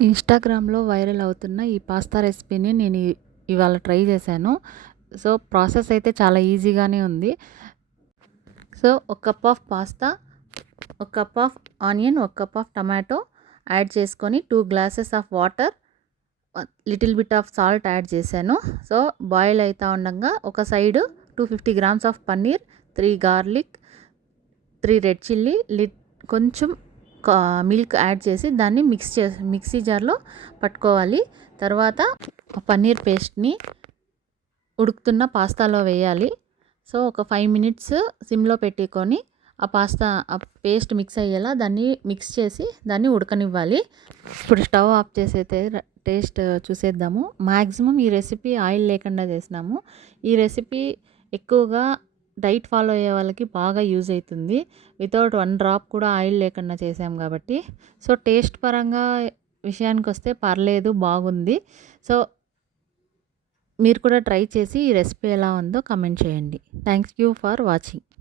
ఇన్‌స్టాగ్రామ్‌లో వైరల్ అవుతున్న ఈ పాస్తా రెసిపీని నేను ఇవాళ ట్రై చేశాను. సో, ప్రాసెస్ అయితే చాలా ఈజీగానే ఉంది. సో, ఒక కప్ ఆఫ్ పాస్తా, ఒక కప్ ఆఫ్ ఆనియన్, ఒక కప్ ఆఫ్ టమాటో యాడ్ చేసుకొని 2 glasses of water, little bit of salt add చేశాను. సో, బాయిల్ అయితా ఉండంగా ఒక side 250 grams of paneer, 3 garlic, 3 red chilli, కొంచెం మిల్క్ యాడ్ చేసి దాన్ని మిక్సీ జార్లో పట్టుకోవాలి. తర్వాత పన్నీర్ పేస్ట్ని ఉడుకుతున్న పాస్తాలో వేయాలి. సో, ఒక 5 మినిట్స్ సిమ్లో పెట్టుకొని ఆ పేస్ట్ మిక్స్ అయ్యేలా దాన్ని మిక్స్ చేసి దాన్ని ఉడకనివ్వాలి. ఇప్పుడు స్టవ్ ఆఫ్ చేసైతే టేస్ట్ చూసేద్దాము. మ్యాక్సిమం ఈ రెసిపీ ఆయిల్ లేకుండా చేసినాము. ఈ రెసిపీ ఎక్కువగా డైట్ ఫాలో అయ్యే వాళ్ళకి బాగా యూజ్ అవుతుంది. వితౌట్ 1 డ్రాప్ కూడా ఆయిల్ లేకుండా చేసాం కాబట్టి. సో, టేస్ట్ పరంగా విషయానికొస్తే పర్లేదు, బాగుంది. సో, మీరు కూడా ట్రై చేసి ఈ రెసిపీ ఎలా ఉందో కామెంట్ చేయండి. Thank you for watching.